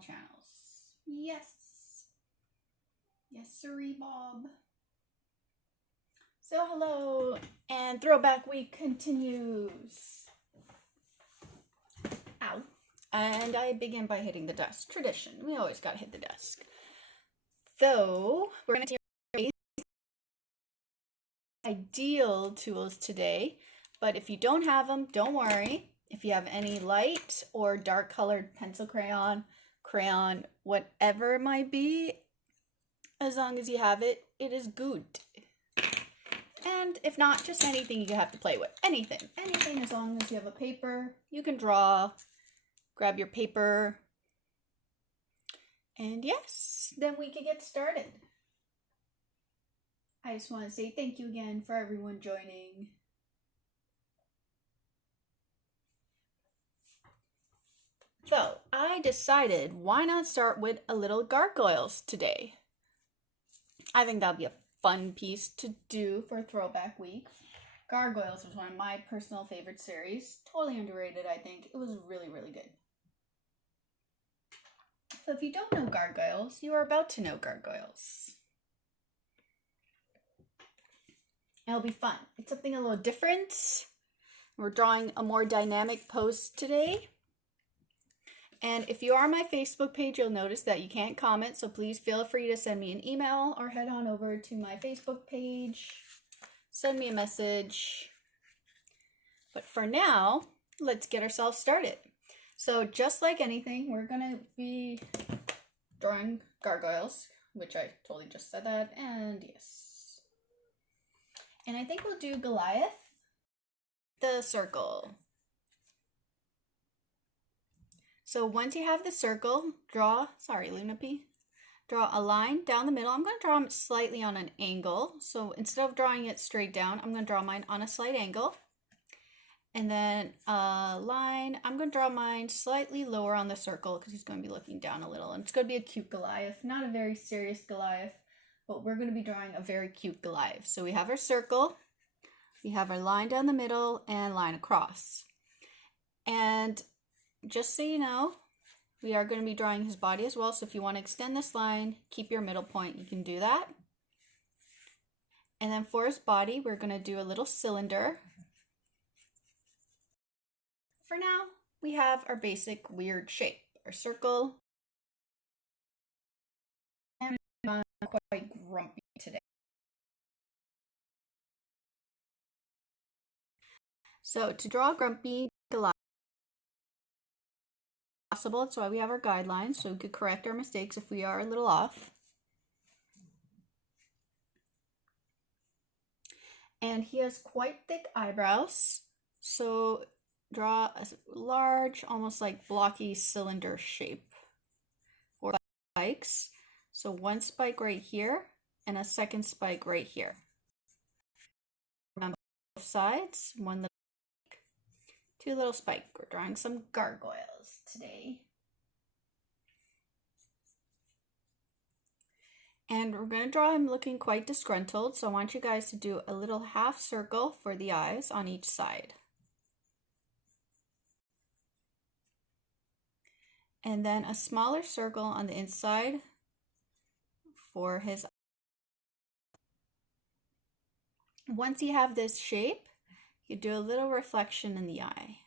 channels. Yes. Yes, sirree, Bob. So hello, and Throwback Week continues. Ow. And I begin by hitting the desk. Tradition. We always gotta hit the desk. So, we're gonna see ideal tools today, but if you don't have them, don't worry. If you have any light or dark colored pencil crayon, whatever it might be, as long as you have it, it is good. And if not, just anything you have to play with. Anything as long as you have a paper, you can draw. Grab your paper. And yes, then we can get started. I just want to say thank you again for everyone joining. So, I decided why not start with a little gargoyles today. I think that'd be a fun piece to do for Throwback Week. Gargoyles was one of my personal favorite series. Totally underrated, I think. It was really, really good. So if you don't know gargoyles, you are about to know gargoyles. It'll be fun. It's something a little different. We're drawing a more dynamic pose today. And if you are on my Facebook page, you'll notice that you can't comment, so please feel free to send me an email or head on over to my Facebook page. Send me a message. But for now, let's get ourselves started. So just like anything, we're going to be drawing gargoyles, which I totally just said that, and yes. And I think we'll do Goliath, the circle. So once you have the circle, draw a line down the middle. I'm going to draw them slightly on an angle. So instead of drawing it straight down, I'm going to draw mine on a slight angle. And then a line, I'm going to draw mine slightly lower on the circle because he's going to be looking down a little. And it's going to be a cute Goliath, not a very serious Goliath, but we're going to be drawing a very cute Goliath. So we have our circle, we have our line down the middle, and line across. And just so you know, we are going to be drawing his body as well. So if you want to extend this line, keep your middle point, you can do that. And then for his body, we're going to do a little cylinder. For now, we have our basic weird shape, our circle. And I'm quite grumpy today. So to draw grumpy Goliath, possible. That's why we have our guidelines, so we could correct our mistakes if we are a little off. And he has quite thick eyebrows, so draw a large, almost like blocky cylinder shape for spikes. So one spike right here and a second spike right here. On both sides, one little spike, two little spikes. We're drawing some gargoyles today. And we're going to draw him looking quite disgruntled, so I want you guys to do a little half circle for the eyes on each side. And then a smaller circle on the inside for his eyes. Once you have this shape, you do a little reflection in the eye.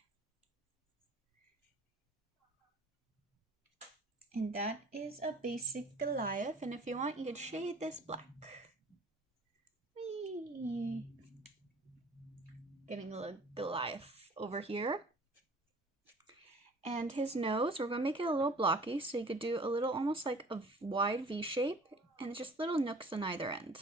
And that is a basic Goliath. And if you want, you could shade this black. Whee! Getting a little Goliath over here. And his nose, we're going to make it a little blocky. So you could do a little, almost like a wide V shape. And just little nooks on either end.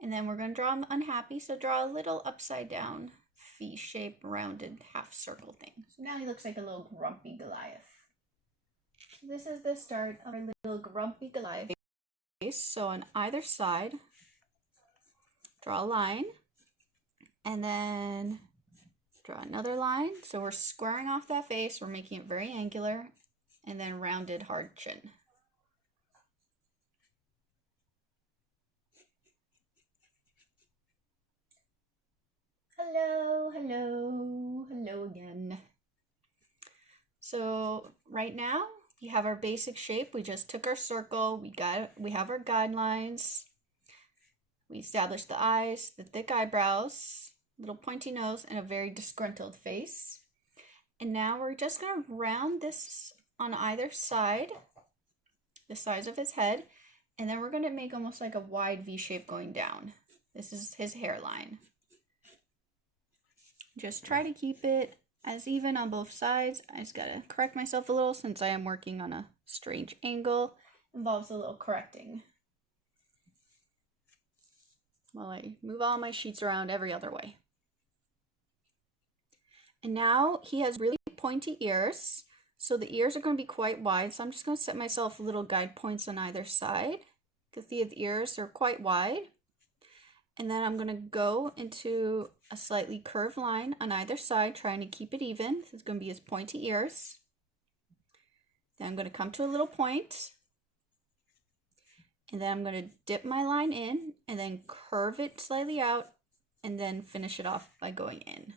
And then we're going to draw him unhappy. So draw a little upside down V-shape rounded half circle thing. So now he looks like a little grumpy Goliath. So this is the start of our little grumpy Goliath face. So on either side, draw a line and then draw another line. So we're squaring off that face, we're making it very angular, and then rounded hard chin. Hello, hello, hello again. So right now we have our basic shape. We just took our circle. We have our guidelines. We established the eyes, the thick eyebrows, little pointy nose, and a very disgruntled face. And now we're just going to round this on either side, the size of his head, and then we're going to make almost like a wide V shape going down. This is his hairline. Just try to keep it as even on both sides. I just got to correct myself a little since I am working on a strange angle. Involves a little correcting while I move all my sheets around every other way. And now he has really pointy ears. So the ears are going to be quite wide. So I'm just going to set myself little guide points on either side. You can see the ears are quite wide. And then I'm going to go into a slightly curved line on either side, trying to keep it even. This is going to be his pointy ears. Then I'm going to come to a little point. And then I'm going to dip my line in and then curve it slightly out and then finish it off by going in.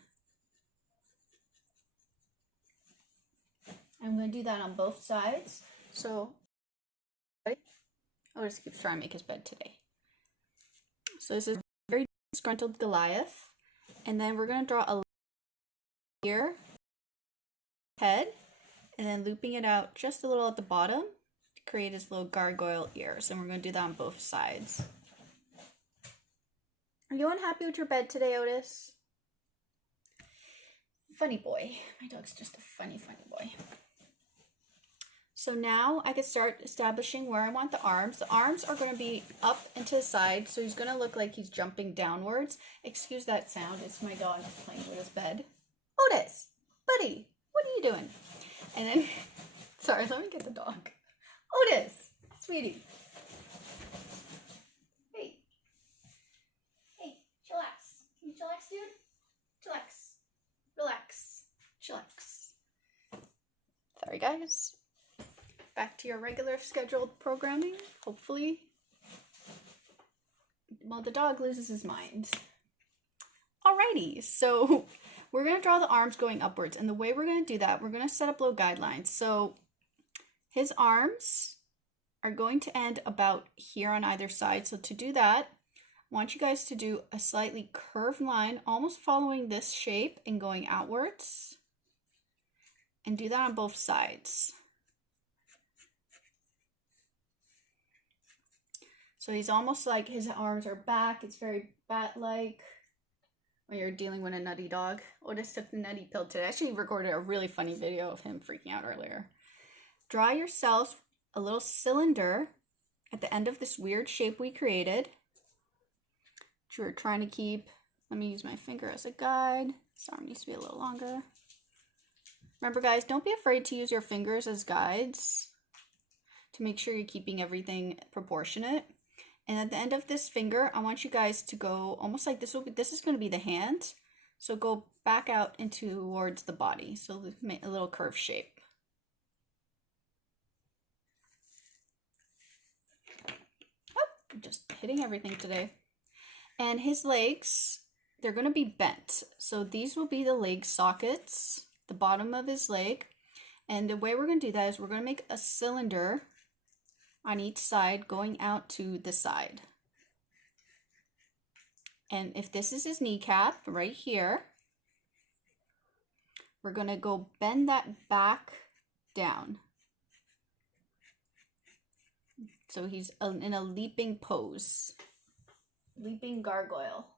I'm going to do that on both sides. So Otis keeps trying to make his bed today. So this is a very disgruntled Goliath. And then we're going to draw a ear, head, and then looping it out just a little at the bottom to create his little gargoyle ears. And we're going to do that on both sides. Are you unhappy with your bed today, Otis? Funny boy. My dog's just a funny boy. So now I can start establishing where I want the arms. The arms are going to be up and to the side, so he's going to look like he's jumping downwards. Excuse that sound. It's my dog playing with his bed. Otis, buddy, what are you doing? And then, sorry, let me get the dog. Otis, sweetie. Hey. Hey, chillax. Can you chillax, dude? Chillax. Relax. Chillax. Sorry, guys. Back to your regular scheduled programming, hopefully. Well, the dog loses his mind. Alrighty, so we're going to draw the arms going upwards. And the way we're going to do that, we're going to set up little guidelines. So his arms are going to end about here on either side. So to do that, I want you guys to do a slightly curved line, almost following this shape and going outwards. And do that on both sides. So he's almost like his arms are back. It's very bat-like when you're dealing with a nutty dog. Otis took the nutty pill today. I actually recorded a really funny video of him freaking out earlier. Draw yourself a little cylinder at the end of this weird shape we created. Which we're trying to keep. Let me use my finger as a guide. This arm needs to be a little longer. Remember, guys, don't be afraid to use your fingers as guides to make sure you're keeping everything proportionate. And at the end of this finger, I want you guys to go almost like this. This is going to be the hand. So go back out and towards the body. So make a little curved shape. Oh, I'm just hitting everything today. And his legs, they're going to be bent. So these will be the leg sockets, the bottom of his leg. And the way we're going to do that is we're going to make a cylinder on each side going out to the side. And if this is his kneecap right here, we're going to go bend that back down. So he's in a leaping pose, leaping gargoyle.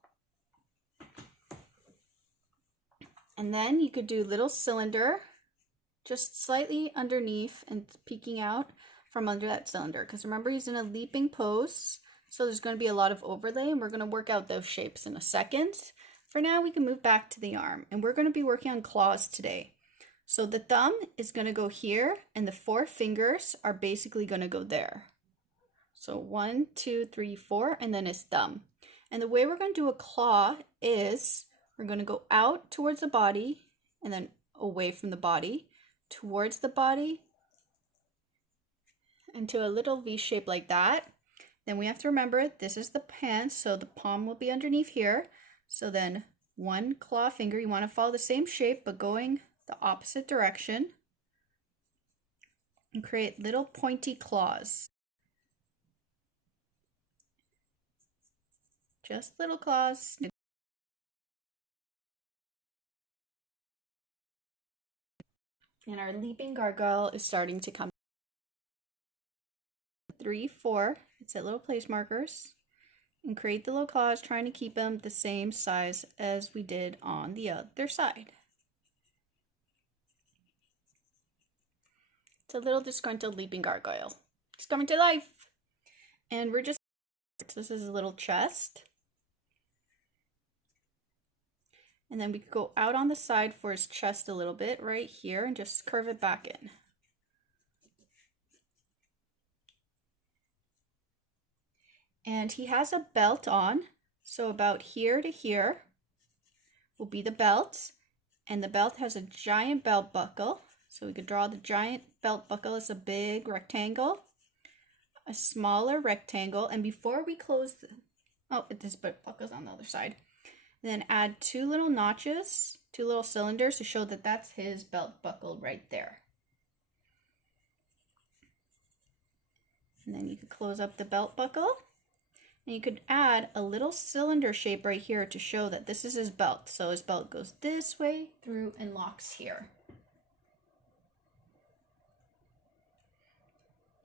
And then you could do little cylinder just slightly underneath and peeking out from under that cylinder, because remember he's in a leaping pose, so there's going to be a lot of overlay, and we're going to work out those shapes in a second. For now, we can move back to the arm, and we're going to be working on claws today. So the thumb is going to go here, and the 4 fingers are basically going to go there. So 1, 2, 3, 4, and then his thumb. And the way we're going to do a claw is we're going to go out towards the body, and then away from the body, towards the body, into a little V shape like that. Then we have to remember this is the hand, so the palm will be underneath here. So then 1 claw finger, you want to follow the same shape but going the opposite direction. and create little pointy claws. Just little claws. And our leaping gargoyle is starting to come. 3, 4, set little place markers and create the little claws, trying to keep them the same size as we did on the other side. It's a little disgruntled leaping gargoyle. It's coming to life. And we're just, so this is a little chest. And then we could go out on the side for his chest a little bit right here and just curve it back in. And he has a belt on, so about here to here will be the belt, and the belt has a giant belt buckle. So we could draw the giant belt buckle as a big rectangle, a smaller rectangle, and before we close this belt buckle's on the other side. Then add 2 little notches, 2 little cylinders to show that that's his belt buckle right there. And then you could close up the belt buckle. And you could add a little cylinder shape right here to show that this is his belt. So his belt goes this way through and locks here.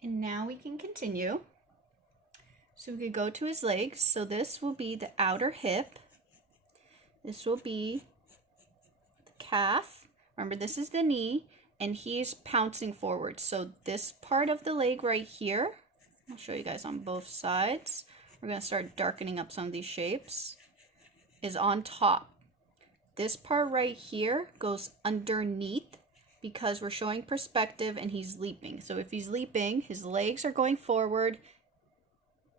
And now we can continue. So we could go to his legs. So this will be the outer hip. This will be the calf. Remember, this is the knee, and he's pouncing forward. So this part of the leg right here, I'll show you guys on both sides. We're going to start darkening up some of these shapes, is on top. This part right here goes underneath because we're showing perspective and he's leaping. So if he's leaping, his legs are going forward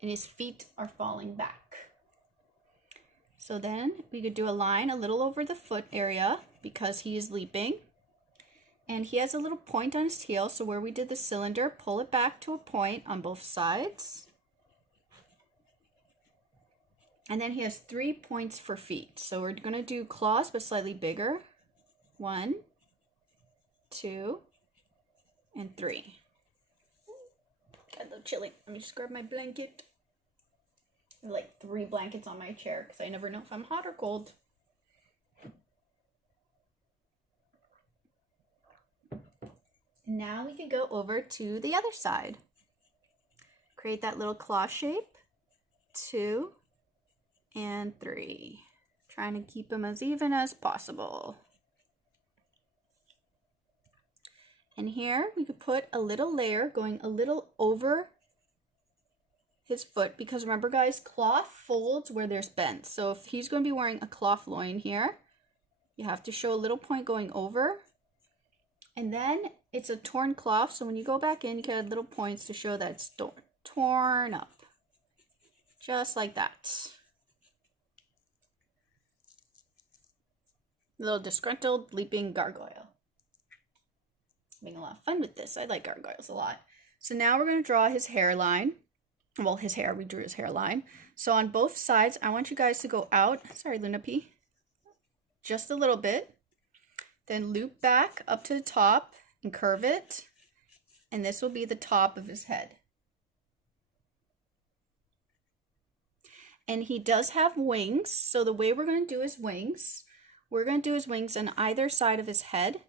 and his feet are falling back. So then we could do a line a little over the foot area because he is leaping. And he has a little point on his heel, so where we did the cylinder, pull it back to a point on both sides. And then he has 3 points for feet. So we're going to do claws, but slightly bigger. 1, 2, and 3. Got a little chilly. Let me just grab my blanket. There's like 3 blankets on my chair because I never know if I'm hot or cold. Now we can go over to the other side. Create that little claw shape. 2 and 3. Trying to keep them as even as possible. And here we could put a little layer going a little over his foot, because remember guys, cloth folds where there's bends. So if he's going to be wearing a cloth loin here, you have to show a little point going over. And then it's a torn cloth, so when you go back in, you can add little points to show that it's torn up. Just like that. Little disgruntled leaping gargoyle. Having a lot of fun with this. I like gargoyles a lot. So now we're going to draw his hairline. Well, his hair, we drew his hairline. So on both sides, I want you guys to go out. Sorry, Luna P. Just a little bit. Then loop back up to the top and curve it. And this will be the top of his head. And he does have wings. So the way we're going to do his wings, we're going to do his wings on either side of his head.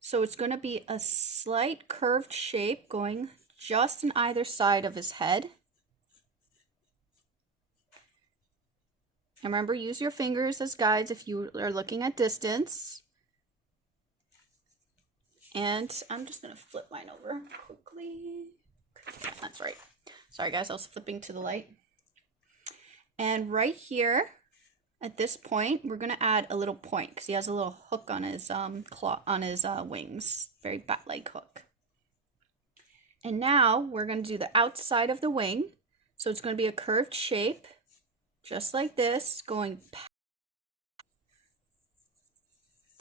So it's going to be a slight curved shape going just on either side of his head. And remember, use your fingers as guides if you are looking at distance. And I'm just going to flip mine over quickly. That's right. Sorry guys, I was flipping to the light. And right here, at this point, we're going to add a little point because he has a little hook on his wings. Very bat-like hook. And now we're going to do the outside of the wing. So it's going to be a curved shape. Just like this, going past.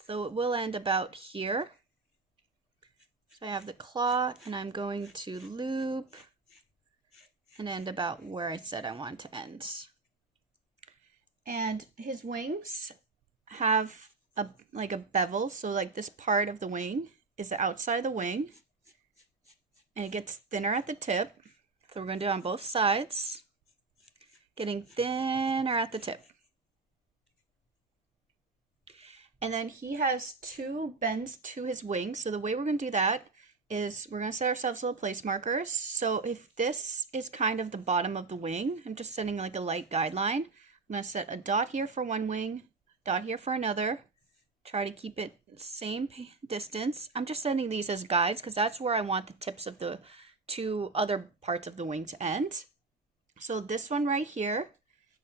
So it will end about here. So I have the claw, and I'm going to loop and end about where I said I want to end. And his wings have a bevel, so like this part of the wing is the outside of the wing. and it gets thinner at the tip. So we're going to do it on both sides, getting thinner at the tip. And then he has 2 bends to his wings. So the way we're going to do that is we're going to set ourselves little place markers. So if this is kind of the bottom of the wing, I'm just setting like a light guideline. I'm going to set a dot here for one wing, dot here for another. Try to keep it same distance. I'm just setting these as guides because that's where I want the tips of the 2 other parts of the wing to end. So this one right here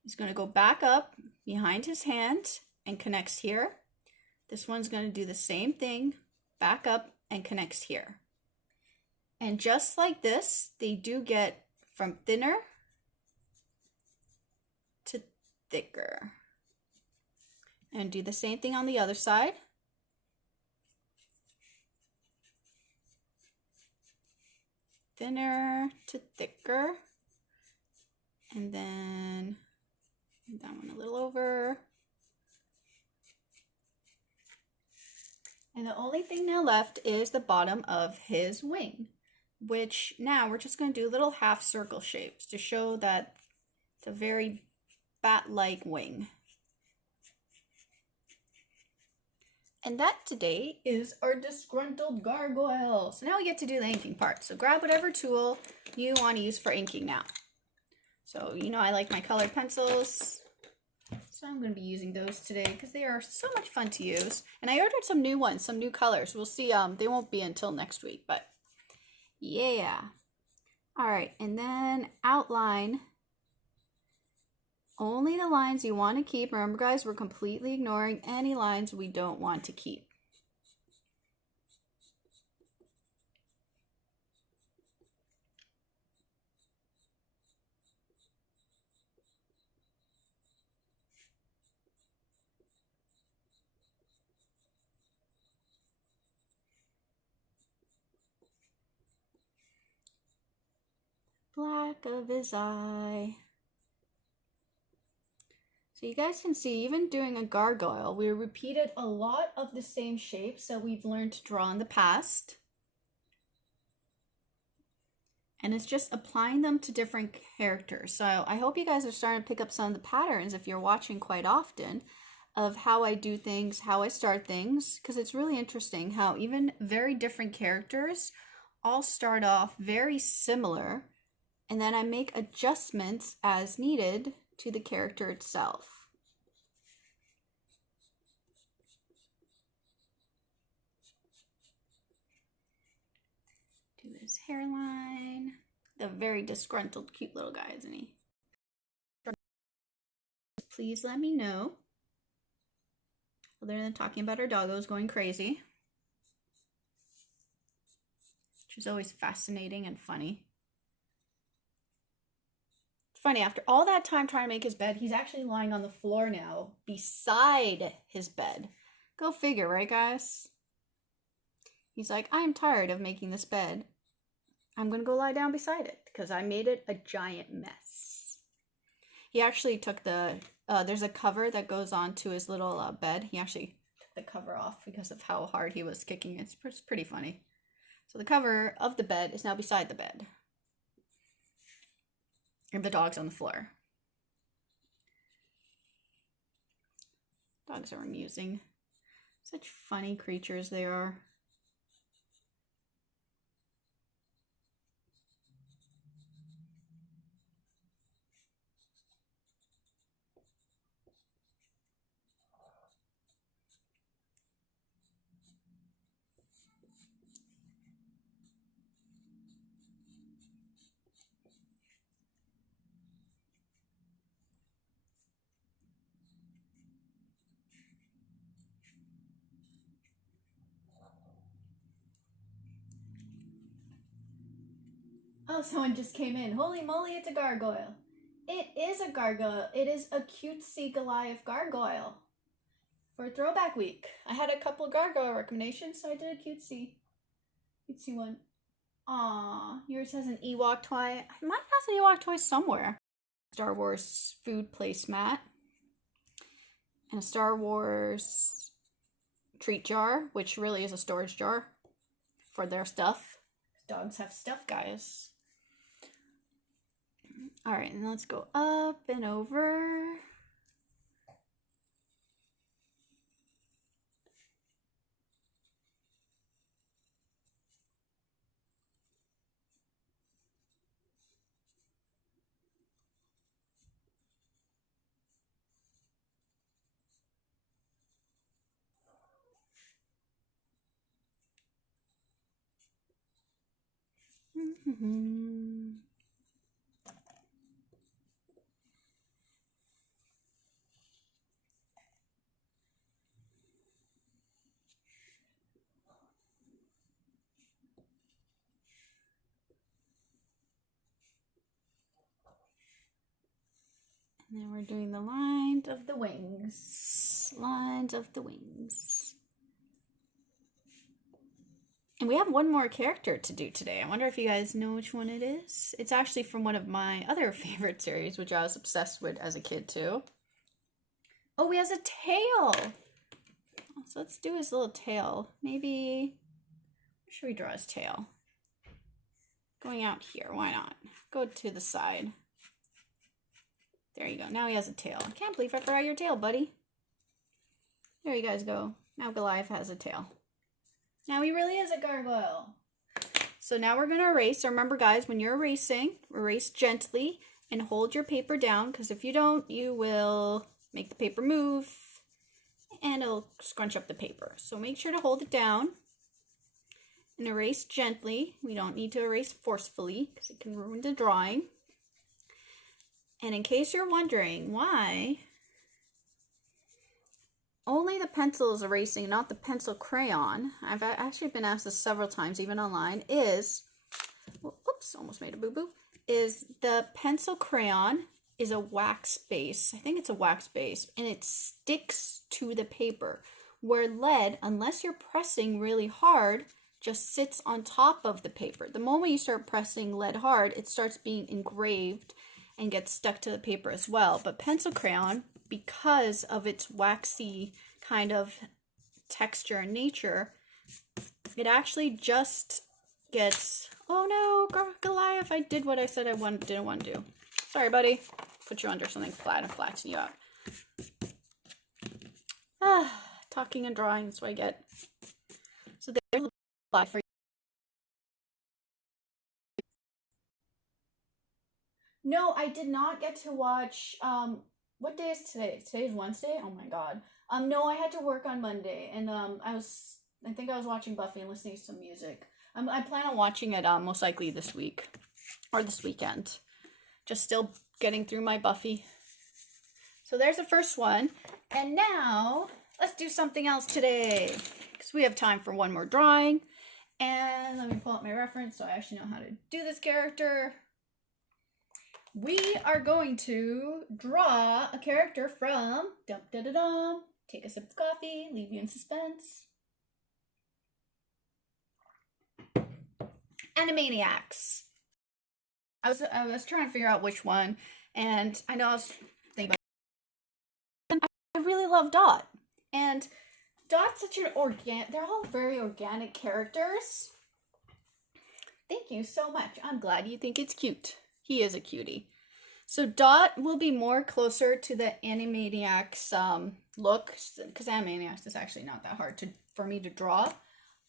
is going to go back up behind his hand and connects here. This one's going to do the same thing, back up and connects here. And just like this, they do get from thinner to thicker. And do the same thing on the other side. Thinner to thicker. And then that one a little over. And the only thing now left is the bottom of his wing, which now we're just going to do little half circle shapes to show that it's a very bat-like wing. And that today is our disgruntled gargoyle. So now we get to do the inking part. So grab whatever tool you want to use for inking now. So you know I like my colored pencils. So I'm going to be using those today because they are so much fun to use. And I ordered some new ones, some new colors. We'll see, they won't be until next week, but yeah. All right, and then outline only the lines you want to keep. Remember guys, we're completely ignoring any lines we don't want to keep. Black of his eye. So you guys can see, even doing a gargoyle, we repeated a lot of the same shapes that we've learned to draw in the past. And it's just applying them to different characters. So I hope you guys are starting to pick up some of the patterns, if you're watching quite often, of how I do things, how I start things, because it's really interesting how even very different characters all start off very similar, and then I make adjustments as needed to the character itself. Do his hairline. The very disgruntled, cute little guy, isn't he? Please let me know. Other than talking about our doggos going crazy, which is always fascinating and funny. Funny, after all that time trying to make his bed, he's actually lying on the floor now beside his bed. Go figure, right guys? He's like, I am tired of making this bed. I'm gonna go lie down beside it because I made it a giant mess. He actually took the, there's a cover that goes on to his little bed. He actually took the cover off because of how hard he was kicking. It's pretty funny. So the cover of the bed is now beside the bed. And the dog's on the floor. Dogs are amusing. Such funny creatures they are. Oh, someone just came in. Holy moly, it's a gargoyle. It is a gargoyle. It is a cutesy Goliath gargoyle. For throwback week, I had a couple of gargoyle recommendations, so I did a cutesy one. Aww, yours has an Ewok toy. Mine has an Ewok toy somewhere. Star Wars food placemat. And a Star Wars treat jar, which really is a storage jar for their stuff. Dogs have stuff, guys. All right, and let's go up and over. And then we're doing the lines of the wings. Lines of the wings. And we have one more character to do today. I wonder if you guys know which one it is. It's actually from one of my other favorite series, which I was obsessed with as a kid too. Oh, he has a tail! So let's do his little tail. Maybe, where should we draw his tail? Going out here, why not? Go to the side. There you go, now he has a tail. I can't believe I forgot your tail, buddy. There you guys go. Now Goliath has a tail. Now he really is a gargoyle. So now we're going to erase. So remember, guys, when you're erasing, erase gently and hold your paper down, because if you don't, you will make the paper move and it'll scrunch up the paper. So make sure to hold it down and erase gently. We don't need to erase forcefully because it can ruin the drawing. And in case you're wondering why only the pencil is erasing, not the pencil crayon, I've actually been asked this several times, even online, is, oops, almost made a boo-boo, is the pencil crayon is a wax base. I think it's a wax base, and it sticks to the paper, where lead, unless you're pressing really hard, just sits on top of the paper. The moment you start pressing lead hard, it starts being engraved and gets stuck to the paper as well. But pencil crayon, because of its waxy kind of texture and nature, it actually just gets, oh no, Goliath, I did what I said I didn't want to do. Sorry, buddy. Put you under something flat and flatten you out. Talking and drawing, that's what I get. So there's a lot for you. No, I did not get to watch, what day is today? Today is Wednesday? Oh my god. No, I had to work on Monday, and I think I was watching Buffy and listening to some music. I plan on watching it most likely this week, or this weekend. Just still getting through my Buffy. So there's the first one, and now let's do something else today, because we have time for one more drawing. And let me pull up my reference so I actually know how to do this character. We are going to draw a character from dum-da-da-dum. Take a sip of coffee, leave you in suspense. Animaniacs. I was trying to figure out which one, and I know I was thinking about it. I really love Dot. And Dot's such an they're all very organic characters. Thank you so much. I'm glad you think it's cute. He is a cutie. So Dot will be more closer to the Animaniacs look, because Animaniacs is actually not that hard for me to draw.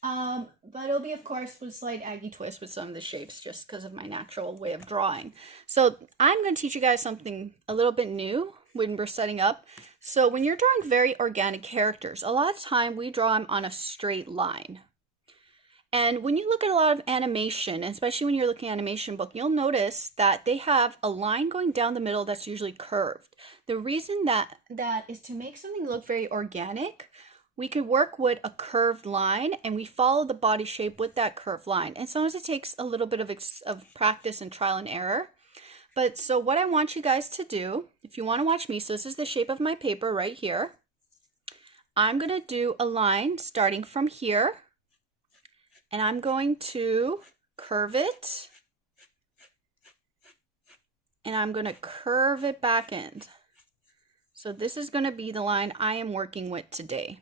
But it'll be, of course, with a slight Aggie twist with some of the shapes, just because of my natural way of drawing. So I'm going to teach you guys something a little bit new when we're setting up. So when you're drawing very organic characters, a lot of time we draw them on a straight line. And when you look at a lot of animation, especially when you're looking at an animation book, you'll notice that they have a line going down the middle that's usually curved. The reason that is to make something look very organic. We could work with a curved line, and we follow the body shape with that curved line. And sometimes it takes a little bit of practice and trial and error. But so what I want you guys to do, if you want to watch me, so this is the shape of my paper right here. I'm going to do a line starting from here. And I'm going to curve it, and I'm going to curve it back in. So this is going to be the line I am working with today.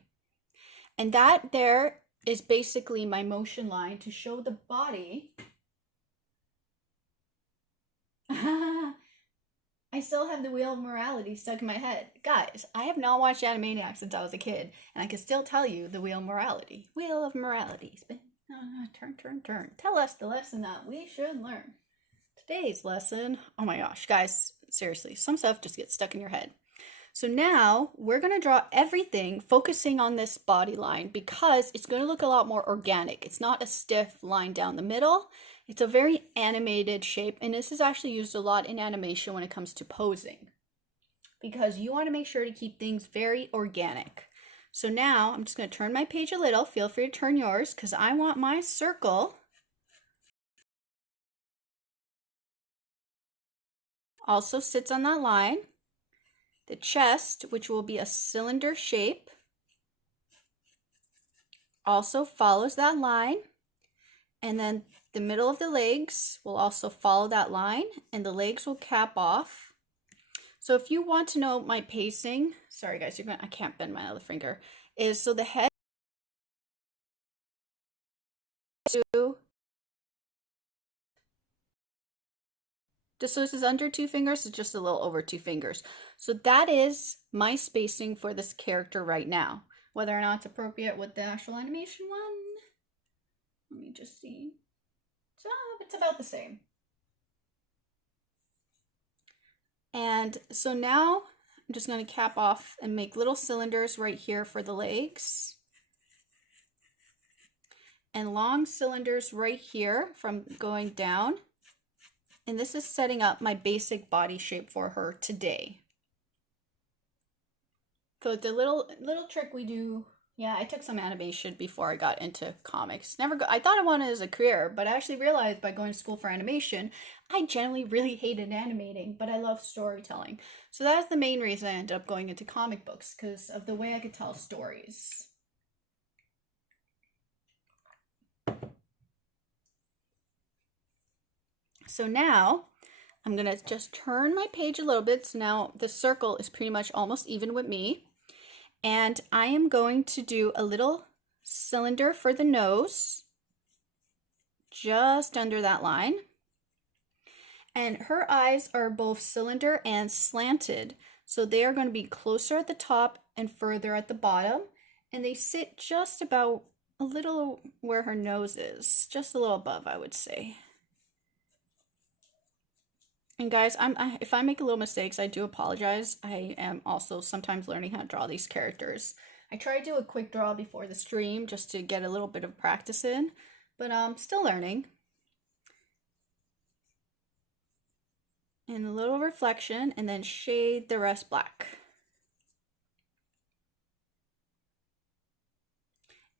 And that there is basically my motion line to show the body I still have the Wheel of Morality stuck in my head. Guys, I have not watched Animaniacs since I was a kid, and I can still tell you the Wheel of Morality. Wheel of Morality. Spin, turn, turn, turn. Tell us the lesson that we should learn. Today's lesson, oh my gosh, guys, seriously, some stuff just gets stuck in your head. So now we're going to draw everything focusing on this body line because it's going to look a lot more organic. It's not a stiff line down the middle. It's a very animated shape, and this is actually used a lot in animation when it comes to posing because you want to make sure to keep things very organic. So now I'm just going to turn my page a little. Feel free to turn yours because I want my circle also sits on that line. The chest, which will be a cylinder shape, also follows that line, and then the middle of the legs will also follow that line, and the legs will cap off. So if you want to know my pacing, sorry guys, I can't bend my other finger, is so the head just so this is under 2 fingers, it's just a little over 2 fingers. So that is my spacing for this character right now. Whether or not it's appropriate with the actual animation one, let me just see. So it's about the same. And so now I'm just going to cap off and make little cylinders right here for the legs. And long cylinders right here from going down. And this is setting up my basic body shape for her today. So the little trick we do, yeah, I took some animation before I got into comics. I thought I wanted it as a career, but I actually realized by going to school for animation, I generally really hated animating, but I love storytelling. So that's the main reason I ended up going into comic books, because of the way I could tell stories. So now I'm going to just turn my page a little bit. So now the circle is pretty much almost even with me. And I am going to do a little cylinder for the nose, just under that line. And her eyes are both cylinder and slanted. So they are going to be closer at the top and further at the bottom. And they sit just about a little where her nose is, just a little above, I would say. And guys, if I make a little mistakes, I do apologize. I am also sometimes learning how to draw these characters. I try to do a quick draw before the stream just to get a little bit of practice in, but I'm still learning. And a little reflection, and then shade the rest black.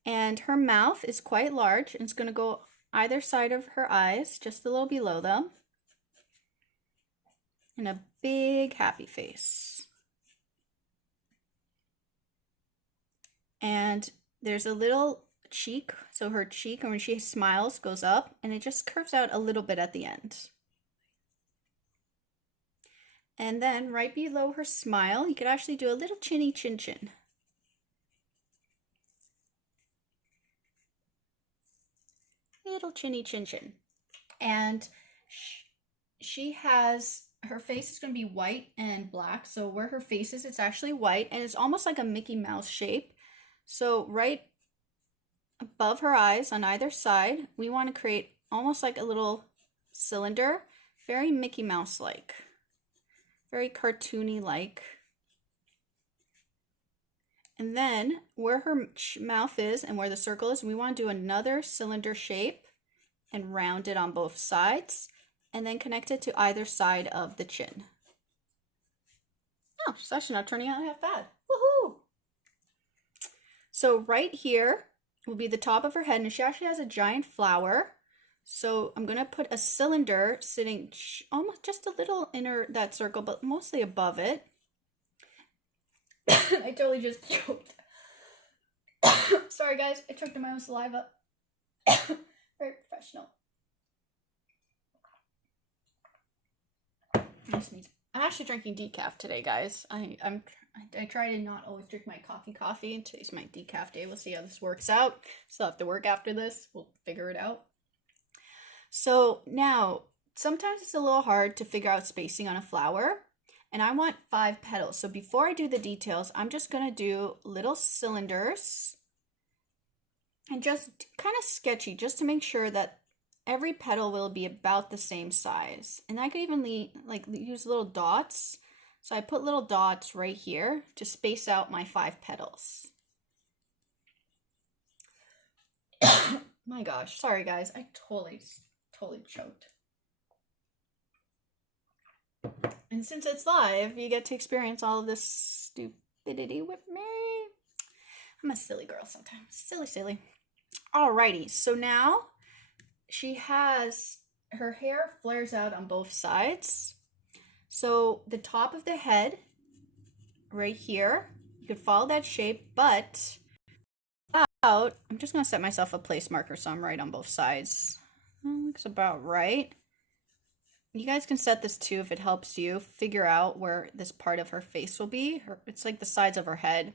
And her mouth is quite large, and it's going to go either side of her eyes, just a little below them. And a big happy face. And there's a little cheek, so her cheek, when she smiles, goes up, and it just curves out a little bit at the end. And then right below her smile, you could actually do a little chinny chin chin. Little chinny chin chin. And she has, her face is going to be white and black. So where her face is, it's actually white, and it's almost like a Mickey Mouse shape. So right above her eyes on either side, we want to create almost like a little cylinder, very Mickey Mouse-like, very cartoony-like. And then where her mouth is and where the circle is, we want to do another cylinder shape and round it on both sides, and then connect it to either side of the chin. Oh, it's actually not turning out half bad. Woohoo! So right here will be the top of her head, and she actually has a giant flower. So I'm going to put a cylinder sitting almost just a little in that circle, but mostly above it. I totally just choked. Sorry guys, I choked on my own saliva. Very professional. I'm actually drinking decaf today, guys. I try to not always drink my coffee, and today's my decaf day. We'll see how this works out. Still have to work after this. We'll figure it out. So now sometimes it's a little hard to figure out spacing on a flower, and I want 5 petals. So before I do the details, I'm just gonna do little cylinders and just kind of sketchy, just to make sure that every petal will be about the same size. And I could even use little dots. So I put little dots right here to space out my 5 petals. My gosh, sorry guys, I totally choked. And since it's live, you get to experience all of this stupidity with me. I'm a silly girl sometimes. Silly. Alrighty, so now she has, her hair flares out on both sides. So the top of the head, right here, you could follow that shape, but I'm just going to set myself a place marker so I'm right on both sides. That looks about right. You guys can set this too if it helps you figure out where this part of her face will be. It's like the sides of her head.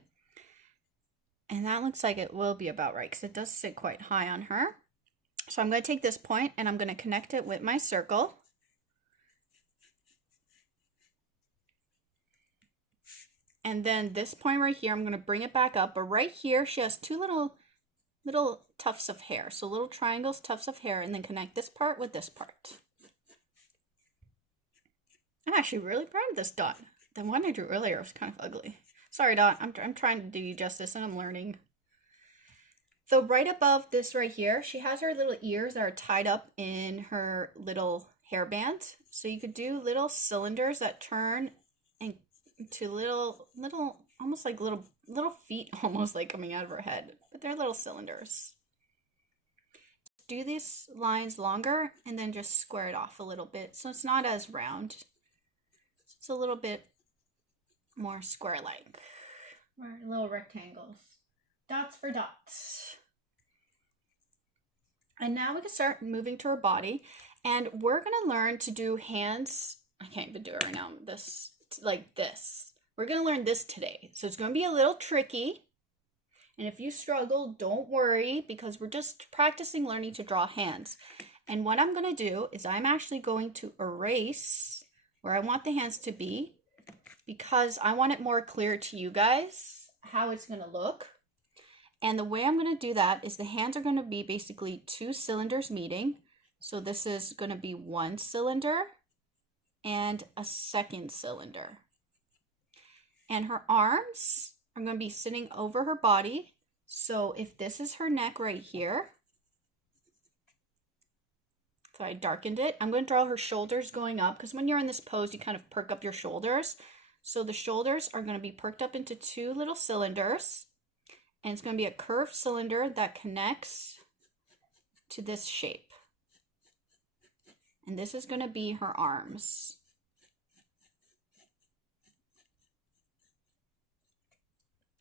And that looks like it will be about right because it does sit quite high on her. So I'm going to take this point and I'm going to connect it with my circle. And then this point right here, I'm going to bring it back up. But right here, she has 2 little tufts of hair. So little triangles, tufts of hair, and then connect this part with this part. I'm actually really proud of this dot. The one I drew earlier was kind of ugly. Sorry, Dot. I'm trying to do you justice and I'm learning. So right above this right here, she has her little ears that are tied up in her little hairband. So you could do little cylinders that turn into little almost like little feet almost like coming out of her head. But they're little cylinders. Do these lines longer and then just square it off a little bit so it's not as round. It's a little bit more square-like, or little rectangles. Dots for dots. And now we can start moving to her body, and we're gonna learn to do hands. I can't even do it right now. This, like this. We're gonna learn this today, so it's gonna be a little tricky. And if you struggle, don't worry, because we're just practicing learning to draw hands. And what I'm gonna do is I'm actually going to erase where I want the hands to be, because I want it more clear to you guys how it's going to look. And the way I'm going to do that is the hands are going to be basically 2 cylinders meeting. So this is going to be 1 cylinder and a 2nd cylinder. And her arms are going to be sitting over her body. So if this is her neck right here, so I darkened it. I'm going to draw her shoulders going up, because when you're in this pose, you kind of perk up your shoulders. So the shoulders are going to be perked up into 2 little cylinders. And it's going to be a curved cylinder that connects to this shape. And this is going to be her arms.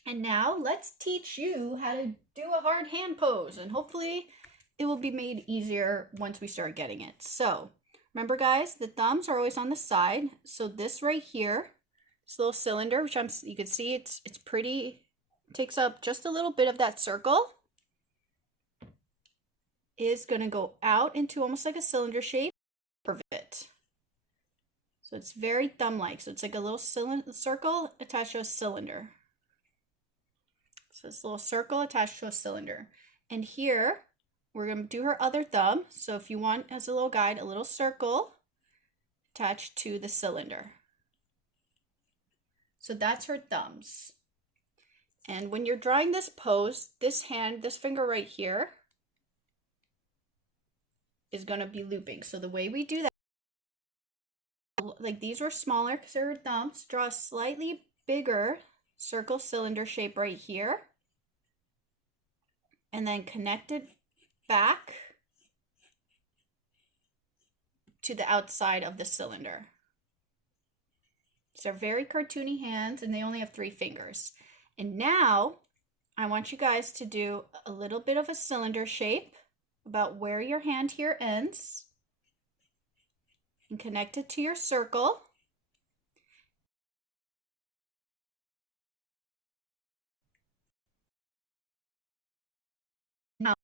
And now let's teach you how to do a hard hand pose. And hopefully it will be made easier once we start getting it. So remember guys, the thumbs are always on the side. So this right here, this little cylinder, which you can see it's pretty, takes up just a little bit of that circle, is going to go out into almost like a cylinder shape of it. So it's very thumb-like. So it's like a little circle attached to a cylinder. So this little circle attached to a cylinder. And here, we're going to do her other thumb. So if you want, as a little guide, a little circle attached to the cylinder. So that's her thumbs. And when you're drawing this pose, this finger right here is going to be looping. So the way we do that, like these were smaller because they're her thumbs, draw a slightly bigger circle cylinder shape right here. And then connect it back to the outside of the cylinder. These are very cartoony hands and they only have 3 fingers. And now I want you guys to do a little bit of a cylinder shape about where your hand here ends and connect it to your circle. Now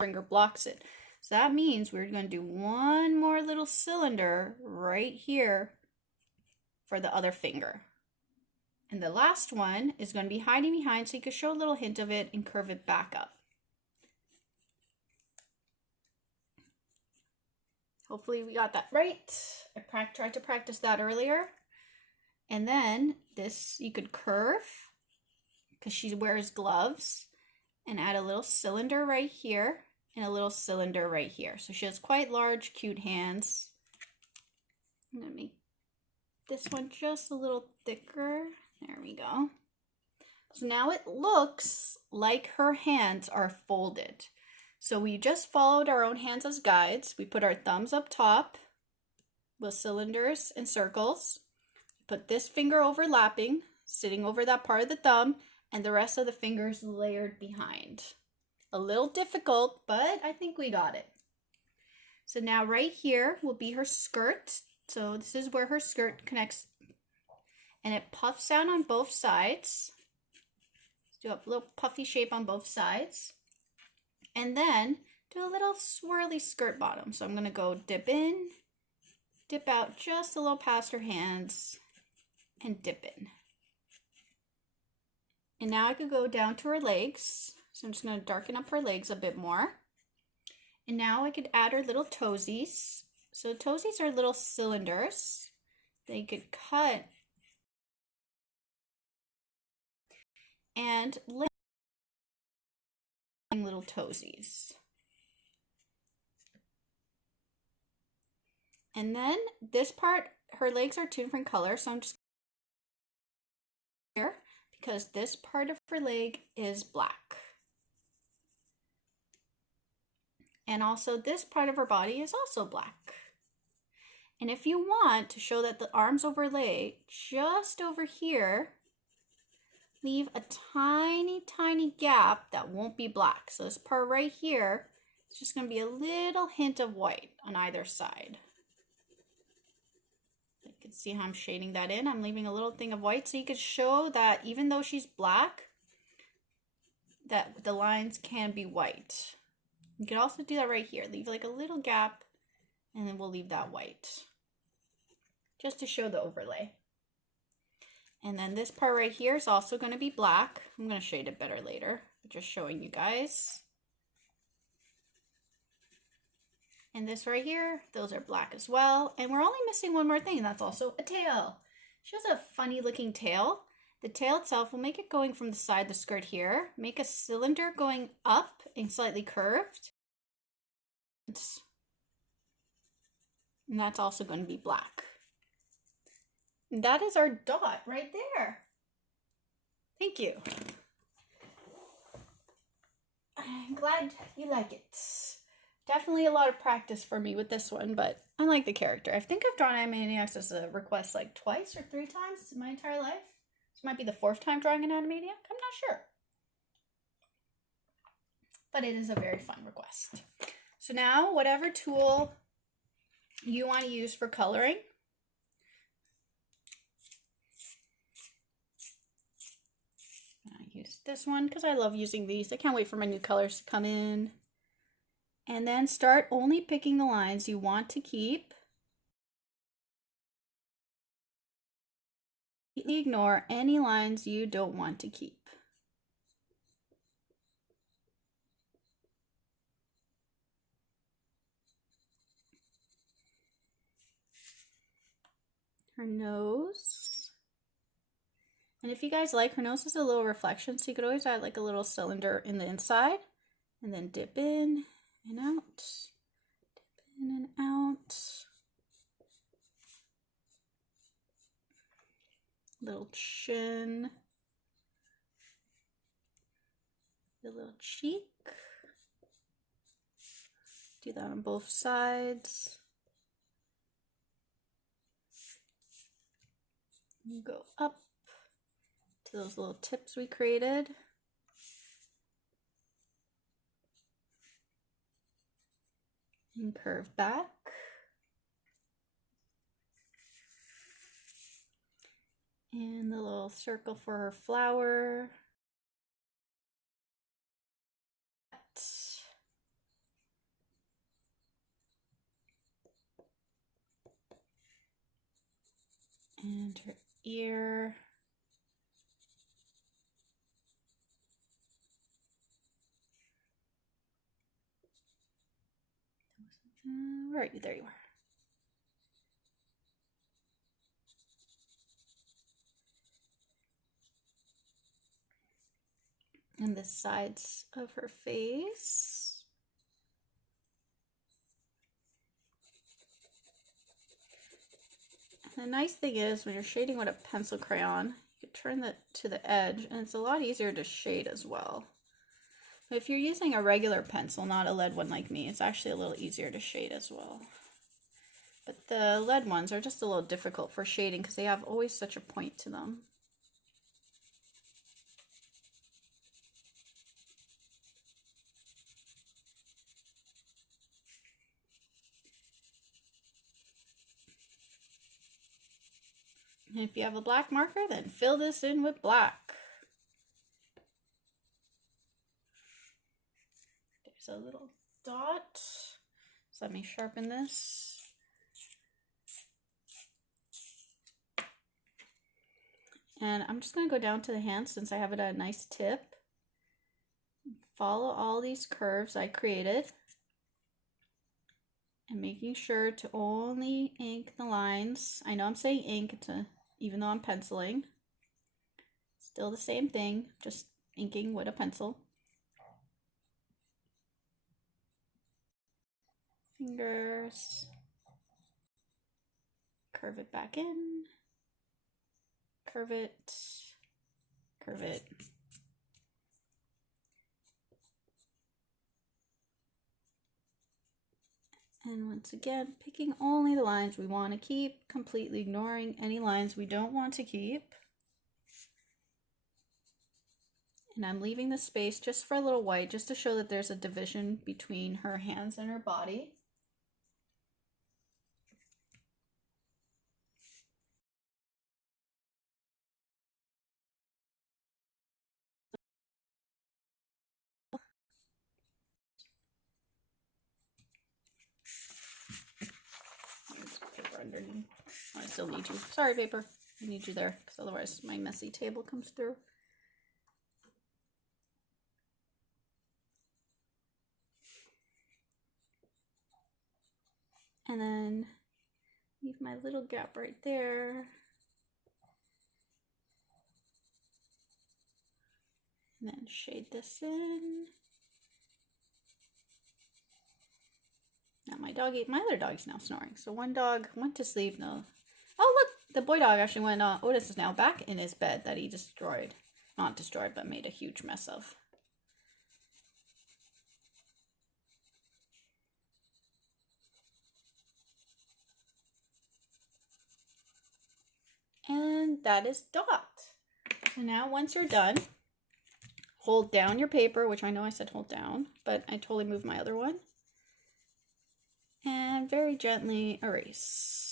finger blocks it. So that means we're going to do one more little cylinder right here for the other finger. And the last one is going to be hiding behind, so you can show a little hint of it and curve it back up. Hopefully we got that right. I tried to practice that earlier. And then this, you could curve, because she wears gloves, and add a little cylinder right here and a little cylinder right here. So she has quite large, cute hands. I'm going to make this one just a little thicker. There we go. So now it looks like her hands are folded. So we just followed our own hands as guides. We put our thumbs up top with cylinders and circles. Put this finger overlapping, sitting over that part of the thumb, and the rest of the fingers layered behind. A little difficult, but I think we got it. So now right here will be her skirt. So this is where her skirt connects, and it puffs out on both sides. Let's do a little puffy shape on both sides. And then do a little swirly skirt bottom. So I'm going to go dip in, dip out just a little past her hands, and dip in. And now I could go down to her legs. So I'm just going to darken up her legs a bit more. And now I could add her little toesies. So toesies are little cylinders. They could cut and little toesies. And then this part, her legs are two different colors, so I'm just here because this part of her leg is black. And also this part of her body is also black. And if you want to show that the arms overlay, just over here, leave a tiny, tiny gap that won't be black. So this part right here, it's just going to be a little hint of white on either side. You can see how I'm shading that in. I'm leaving a little thing of white so you could show that even though she's black, that the lines can be white. You can also do that right here. Leave like a little gap, and then we'll leave that white, just to show the overlay. And then this part right here is also going to be black. I'm going to shade it better later, but just showing you guys. And this right here, those are black as well. And we're only missing one more thing, and that's also a tail. She has a funny looking tail. The tail itself, will make it going from the side of the skirt here. Make a cylinder going up and slightly curved. And that's also going to be black. And that is our dot right there. Thank you. I'm glad you like it. Definitely a lot of practice for me with this one, but I like the character. I think I've drawn Animaniacs as a request like twice or 3 times in my entire life. This might be the 4th time drawing an Animaniac. I'm not sure. But it is a very fun request. So now, whatever tool you want to use for coloring, I use this one because I love using these. I can't wait for my new colors to come in. And then start only picking the lines you want to keep. Ignore any lines you don't want to keep. Her nose. And if you guys like, her nose has a little reflection, so you could always add like a little cylinder in the inside and then dip in and out, dip in and out. Little chin, the little cheek. Do that on both sides. You go up to those little tips we created. And curve back. And the little circle for her flower. And her ear. Where are you? There you are. And the sides of her face. And the nice thing is when you're shading with a pencil crayon, you can turn it to the edge and it's a lot easier to shade as well. But if you're using a regular pencil, not a lead one like me, it's actually a little easier to shade as well. But the lead ones are just a little difficult for shading because they have always such a point to them. And if you have a black marker, then fill this in with black. There's a little dot. So let me sharpen this. And I'm just going to go down to the hand since I have it at a nice tip. Follow all these curves I created. And making sure to only ink the lines. I know I'm saying ink, even though I'm penciling. Still the same thing, just inking with a pencil. Fingers. Curve it back in. Curve it. Curve it. And once again, picking only the lines we want to keep, completely ignoring any lines we don't want to keep. And I'm leaving the space just for a little white, just to show that there's a division between her hands and her body. Paper underneath. Oh, I still need you. Sorry, paper. I need you there because otherwise my messy table comes through. And then leave my little gap right there. And then shade this in. Now my other dog's now snoring. So one dog went to sleep. No. Oh look, the boy dog actually went, Otis is now back in his bed that he destroyed. Not destroyed, but made a huge mess of. And that is Dot. So now once you're done, hold down your paper, which I know I said hold down, but I totally moved my other one. And very gently erase.